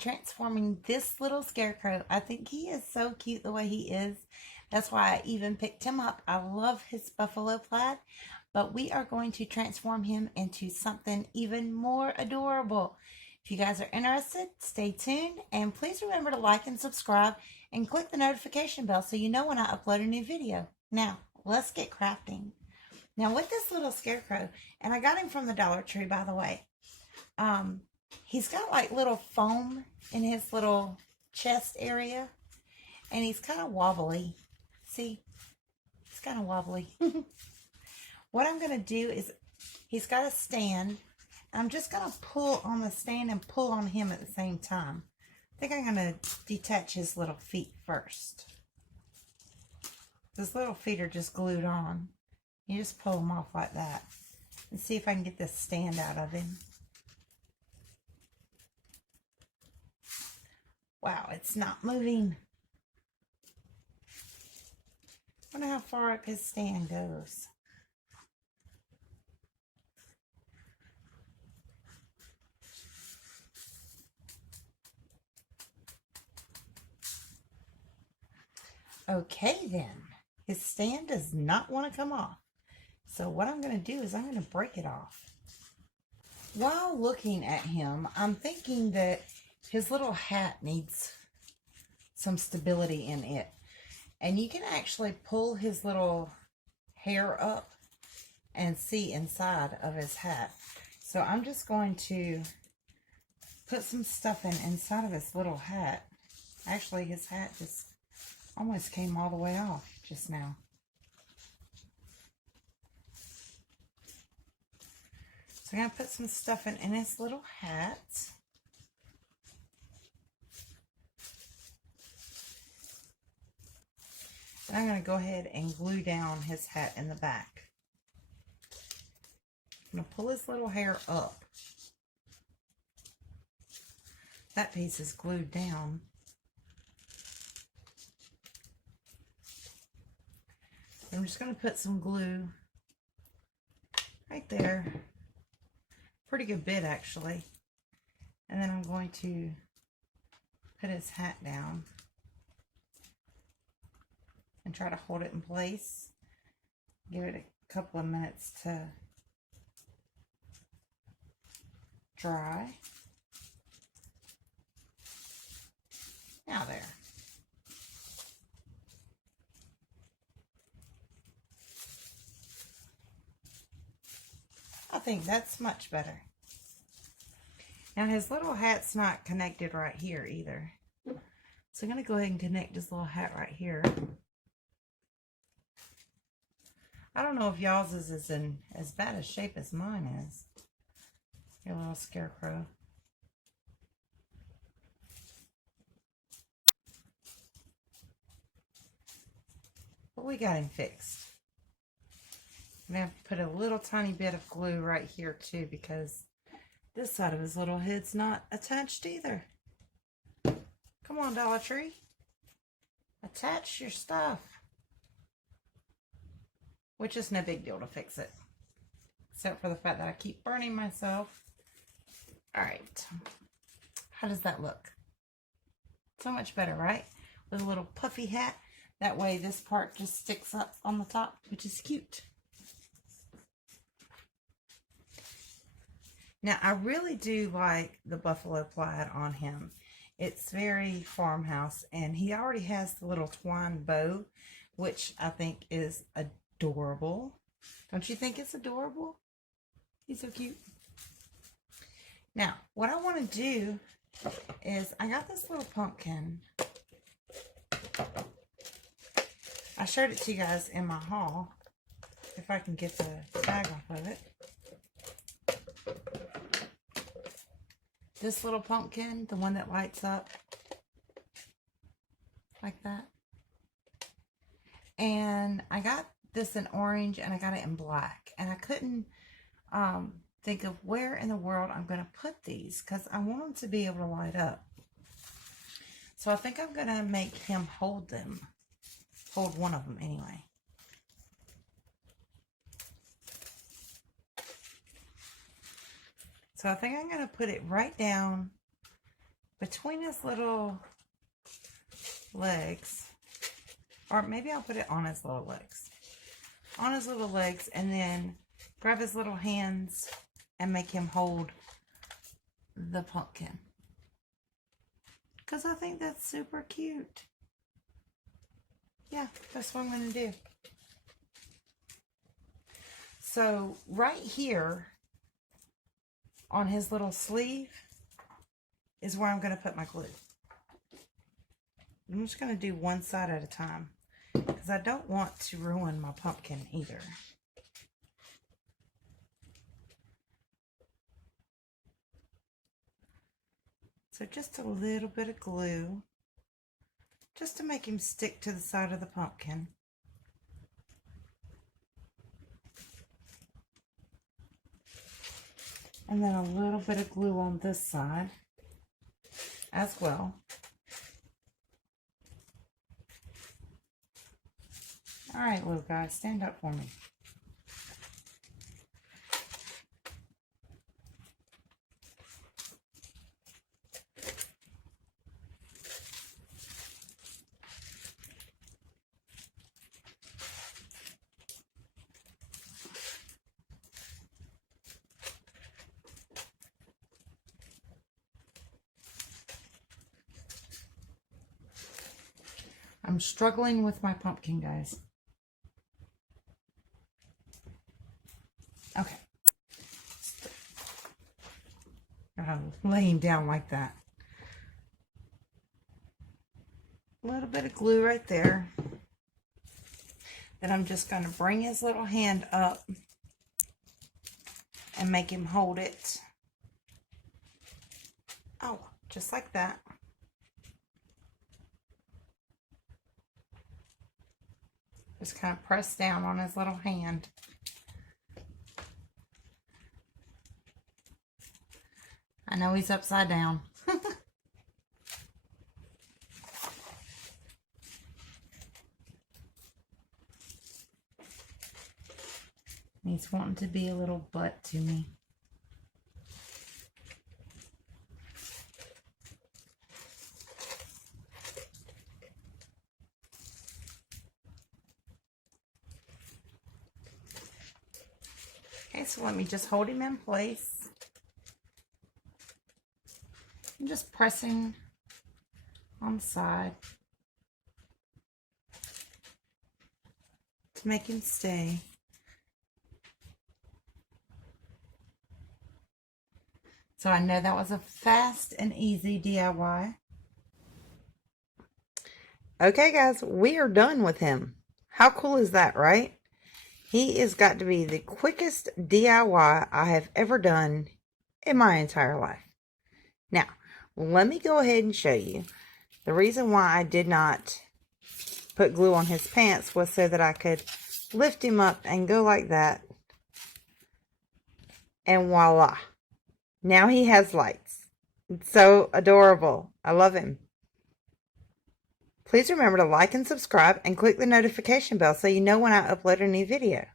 transforming this little scarecrow. I think he is so cute the way he is. That's why I even picked him up. I love his buffalo plaid, but we are going to transform him into something even more adorable. If you guys are interested, stay tuned, and please remember to like and subscribe and click the notification bell so you know when I upload a new video. Now, let's get crafting. Now with this little scarecrow, and I got him from the Dollar Tree, by the way, he's got like little foam in his little chest area, and he's kind of wobbly. See, he's kind of wobbly. What I'm going to do is, he's got a stand. I'm just going to pull on the stand and pull on him at the same time. I think I'm going to detach his little feet first. His little feet are just glued on. You just pull them off like that. And see if I can get this stand out of him. Wow, it's not moving. I wonder how far up his stand goes. Okay then, his stand does not want to come off. So what I'm going to do is I'm going to break it off. While looking at him, I'm thinking that his little hat needs some stability in it. And you can actually pull his little hair up and see inside of his hat. So I'm just going to put some stuff inside of his little hat. Actually, his hat just almost came all the way off just now. So I'm going to put some stuff in his little hat. And I'm going to go ahead and glue down his hat in the back. I'm going to pull his little hair up. That piece is glued down. I'm just going to put some glue right there. Pretty good bit, actually. And then I'm going to put his hat down and try to hold it in place. Give it a couple of minutes to dry. Now there. I think that's much better. Now his little hat's not connected right here either. So I'm going to go ahead and connect his little hat right here. I don't know if y'all's is in as bad a shape as mine is. Your little scarecrow. But we got him fixed. I'm going to have to put a little tiny bit of glue right here too, because this side of his little head's not attached either. Come on, Dollar Tree. Attach your stuff. Which is no big deal to fix it. Except for the fact that I keep burning myself. Alright. How does that look? So much better, right? With a little puffy hat. That way this part just sticks up on the top, which is cute. Now, I really do like the buffalo plaid on him. It's very farmhouse, and he already has the little twine bow, which I think is adorable. Don't you think it's adorable? He's so cute. Now, what I want to do is, I got this little pumpkin. I showed it to you guys in my haul, if I can get the tag off of it. This little pumpkin, the one that lights up like that. And I got this in orange and I got it in black. And I couldn't think of where in the world I'm going to put these because I want them to be able to light up. So I think I'm going to make him hold them. Hold one of them anyway. So I think I'm going to put it right down between his little legs, or maybe I'll put it on his little legs. On his little legs, and then grab his little hands and make him hold the pumpkin. Because I think that's super cute. Yeah, that's what I'm going to do. So right here on his little sleeve is where I'm going to put my glue. I'm just going to do one side at a time because I don't want to ruin my pumpkin either. So just a little bit of glue, just to make him stick to the side of the pumpkin. And then a little bit of glue on this side as well. All right, little guy, stand up for me. I'm struggling with my pumpkin, guys. Okay. Lay him down like that. A little bit of glue right there. Then I'm just going to bring his little hand up and make him hold it. Oh, just like that. Just kind of press down on his little hand. I know he's upside down. He's wanting to be a little butt to me. Okay, so let me just hold him in place. I'm just pressing on the side to make him stay. So I know that was a fast and easy DIY. Okay, guys, we are done with him. How cool is that, right? He has got to be the quickest DIY I have ever done in my entire life. Now, let me go ahead and show you. The reason why I did not put glue on his pants was so that I could lift him up and go like that. And voila. Now he has lights. It's so adorable. I love him. Please remember to like and subscribe and click the notification bell so you know when I upload a new video.